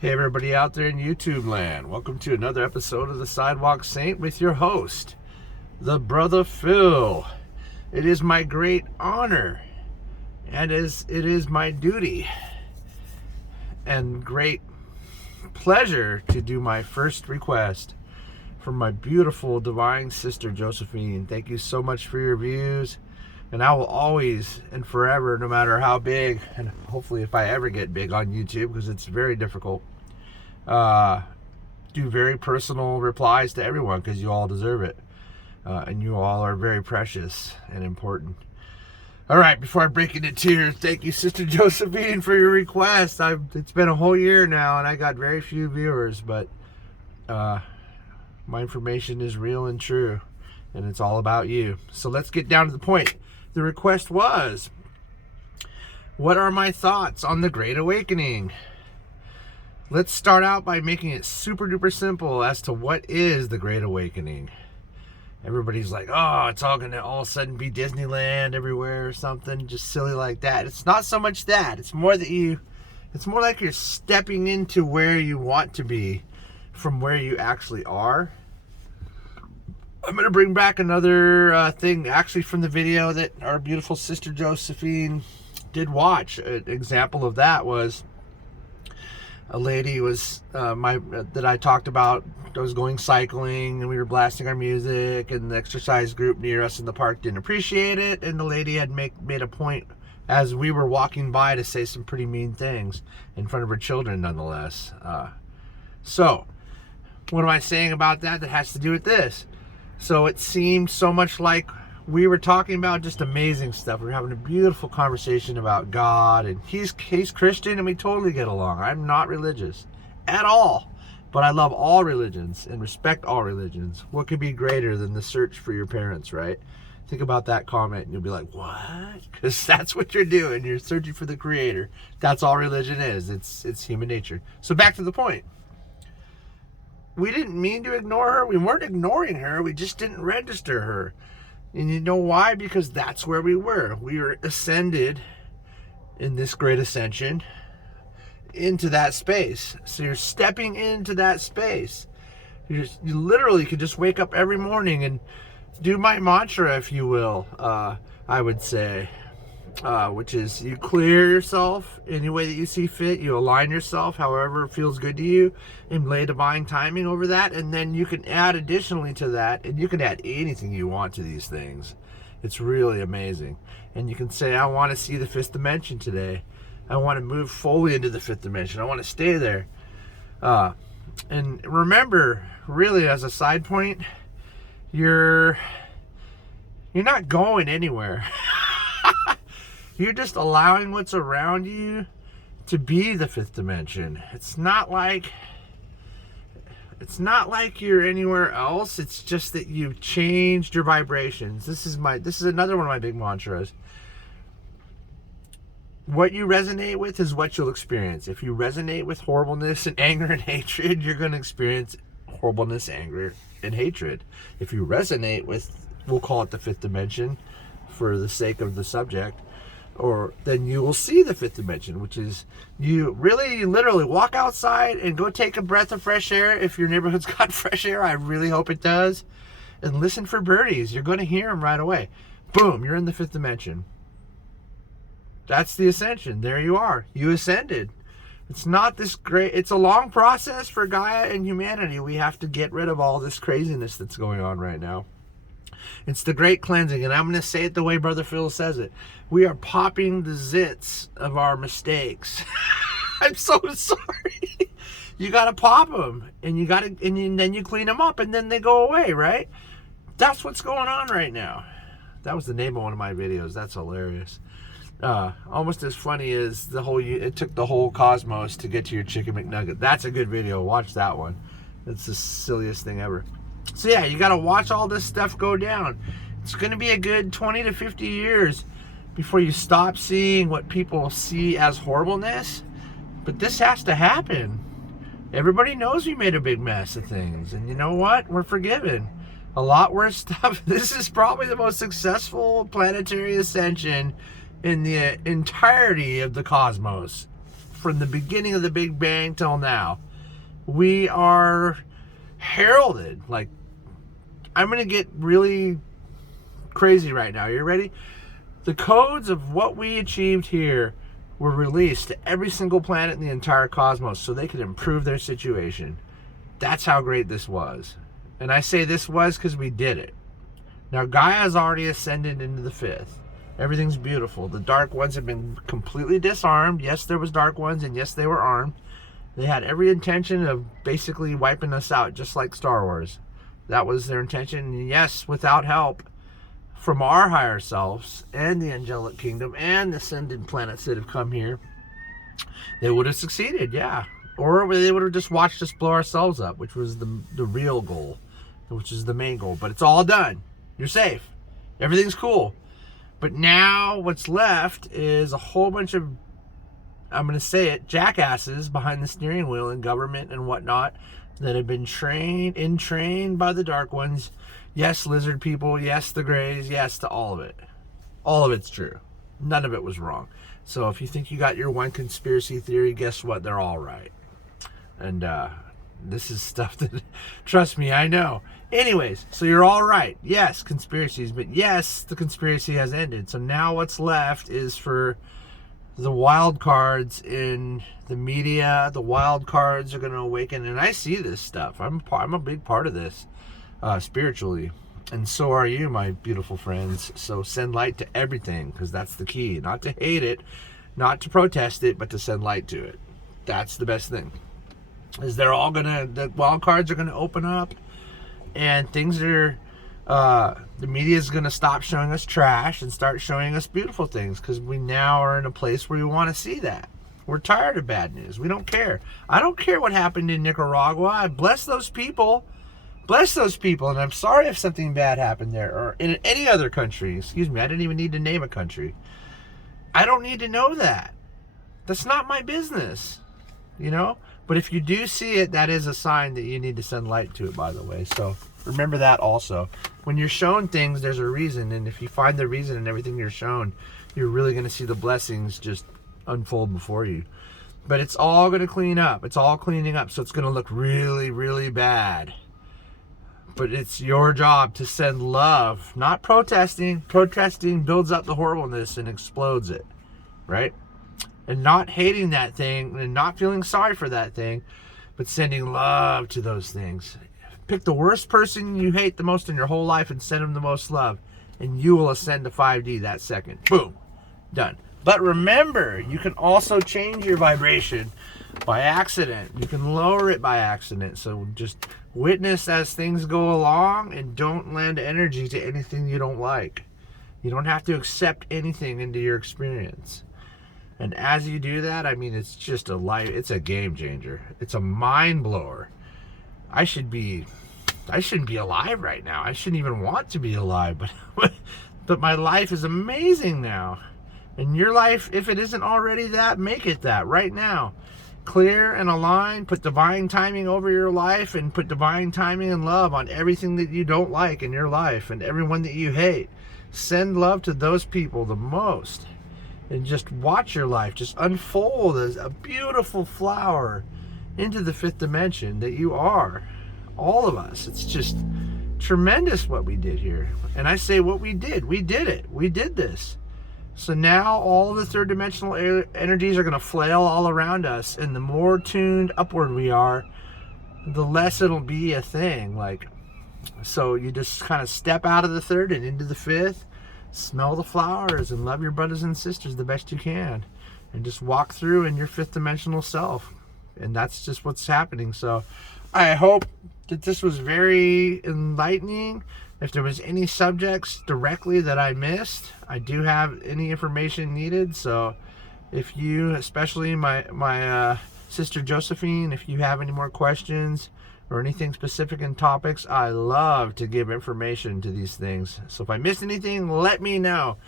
Hey everybody out there in YouTube land, welcome to another episode of the Sidewalk Saint with your host, the Brother Phil. It is my great honor and it is my duty and great pleasure to do my first request from my beautiful divine sister Josephine. Thank you so much for your views, and I will always and forever, no matter how big, and hopefully if I ever get big on YouTube, because it's very difficult, do very personal replies to everyone, because you all deserve it, and you all are very precious and important. All right, before I break into tears, thank you, Sister Josephine, for your request. It's been a whole year now, and I got very few viewers, but my information is real and true, and it's all about you. So let's get down to the point. The request was, what are my thoughts on the Great Awakening? Let's start out by making it super duper simple as to what is the Great Awakening. Everybody's like, oh, it's all gonna all of a sudden be Disneyland everywhere or something, just silly like that. It's not so much that. It's more like you're stepping into where you want to be from where you actually are. I'm going to bring back another thing, actually, from the video that our beautiful sister Josephine did watch. An example of that was a lady was that I talked about. I was going cycling and we were blasting our music, and the exercise group near us in the park didn't appreciate it, and the lady had made a point as we were walking by to say some pretty mean things in front of her children nonetheless. So what am I saying about that has to do with this? So it seemed so much like we were talking about just amazing stuff. We were having a beautiful conversation about God, and he's Christian, and we totally get along. I'm not religious at all, but I love all religions and respect all religions. What could be greater than the search for your parents, right? Think about that comment and you'll be like, what? Because that's what you're doing. You're searching for the Creator. That's all religion is. It's human nature. So back to the point. We didn't mean to ignore her. We weren't ignoring her. We just didn't register her. And you know why? Because that's where we were. We were ascended in this great ascension into that space. So you're stepping into that space. You literally could just wake up every morning and do my mantra, if you will, I would say. Which is, you clear yourself any way that you see fit, you align yourself however it feels good to you, and lay divine timing over that, and then you can add additionally to that, and you can add anything you want to these things. It's really amazing. And you can say, I want to see the fifth dimension today. I want to move fully into the fifth dimension. I want to stay there. And remember, really, as a side point, you're not going anywhere. You're just allowing what's around you to be the fifth dimension. It's not like you're anywhere else. It's just that you've changed your vibrations. This is another one of my big mantras. What you resonate with is what you'll experience. If you resonate with horribleness and anger and hatred, you're going to experience horribleness, anger, and hatred. If you resonate with, we'll call it the fifth dimension for the sake of the subject, or then you will see the fifth dimension, which is you literally walk outside and go take a breath of fresh air. If your neighborhood's got fresh air, I really hope it does. And listen for birdies. You're going to hear them right away. Boom, you're in the fifth dimension. That's the ascension. There you are. You ascended. It's not this great. It's a long process for Gaia and humanity. We have to get rid of all this craziness that's going on right now. It's the great cleansing, and I'm going to say it the way Brother Phil says it. We are popping the zits of our mistakes. I'm so sorry. You got to pop them, and then you clean them up, and then they go away, right? That's what's going on right now. That was the name of one of my videos. That's hilarious. Almost as funny as it took the whole cosmos to get to your chicken McNugget. That's a good video. Watch that one. It's the silliest thing ever. So yeah, you got to watch all this stuff go down. It's going to be a good 20 to 50 years before you stop seeing what people see as horribleness. But this has to happen. Everybody knows we made a big mess of things. And you know what? We're forgiven. A lot worse stuff. This is probably the most successful planetary ascension in the entirety of the cosmos. from the beginning of the Big Bang till now. We are heralded. Like, I'm going to get really crazy right now. You ready? The codes of what we achieved here were released to every single planet in the entire cosmos so they could improve their situation. That's how great this was. And I say this was because we did it. Now, Gaia's already ascended into the 5th. Everything's beautiful. The Dark Ones have been completely disarmed. Yes, there was Dark Ones, and yes, they were armed. They had every intention of basically wiping us out, just like Star Wars. That was their intention. And yes, without help from our higher selves and the angelic kingdom and the ascended planets that have come here, they would have succeeded, yeah. Or they would have just watched us blow ourselves up, which was the real goal, which is the main goal. But it's all done. You're safe. Everything's cool. But now what's left is a whole bunch of, I'm going to say it, jackasses behind the steering wheel in government and whatnot that have been trained by the Dark Ones. Yes, lizard people. Yes, the Greys. Yes to all of it. All of it's true. None of it was wrong. So if you think you got your one conspiracy theory, guess what? They're all right. And this is stuff that, trust me, I know. Anyways, so you're all right. Yes, conspiracies, but yes, the conspiracy has ended. So now what's left is for the wild cards in the media. The wild cards are going to awaken, and I see this stuff. I'm a big part of this spiritually, and so are you, my beautiful friends. So send light to everything, because that's the key. Not to hate it, not to protest it, but to send light to it. That's the best thing. Is the wild cards are gonna open up, and things are, the media is gonna stop showing us trash and start showing us beautiful things, because we now are in a place where we want to see that. We're tired of bad news. We don't care. I don't care what happened in Nicaragua. I bless those people. Bless those people, and I'm sorry if something bad happened there, or in any other country. Excuse me, I didn't even need to name a country. I don't need to know that. That's not my business, you know? But if you do see it, that is a sign that you need to send light to it, by the way. So remember that also. When you're shown things, there's a reason. And if you find the reason in everything you're shown, you're really going to see the blessings just unfold before you. But it's all going to clean up. It's all cleaning up. So it's going to look really, really bad. But it's your job to send love, not protesting. Protesting builds up the horribleness and explodes it, right? And not hating that thing and not feeling sorry for that thing, but sending love to those things. Pick the worst person you hate the most in your whole life and send them the most love, and you will ascend to 5D that second. Boom. Done. But remember, you can also change your vibration by accident. You can lower it by accident. So just witness as things go along and don't lend energy to anything you don't like. You don't have to accept anything into your experience. And as you do that, I mean, it's just it's a game changer. It's a mind blower. I shouldn't be alive right now. I shouldn't even want to be alive, but my life is amazing now. And your life, if it isn't already that, make it that right now. Clear and align, put divine timing over your life, and put divine timing and love on everything that you don't like in your life and everyone that you hate. Send love to those people the most. And just watch your life just unfold as a beautiful flower into the 5th dimension that you are. All of us. It's just tremendous what we did here. And I say what we did. We did it. We did this. So now all the 3rd dimensional energies are going to flail all around us. And the more tuned upward we are, the less it'll be a thing. So you just kind of step out of the 3rd and into the 5th. Smell the flowers and love your brothers and sisters the best you can, and just walk through in your 5th dimensional self. And that's just what's happening. So I hope that this was very enlightening. If there was any subjects directly that I missed, I do have any information needed. So if you, especially my sister Josephine, if you have any more questions or anything specific in topics, I love to give information to these things. So if I missed anything, let me know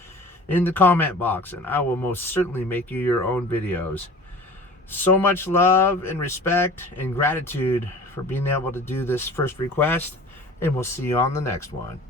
in the comment box, and I will most certainly make you your own videos. So much love and respect and gratitude for being able to do this first request, and we'll see you on the next one.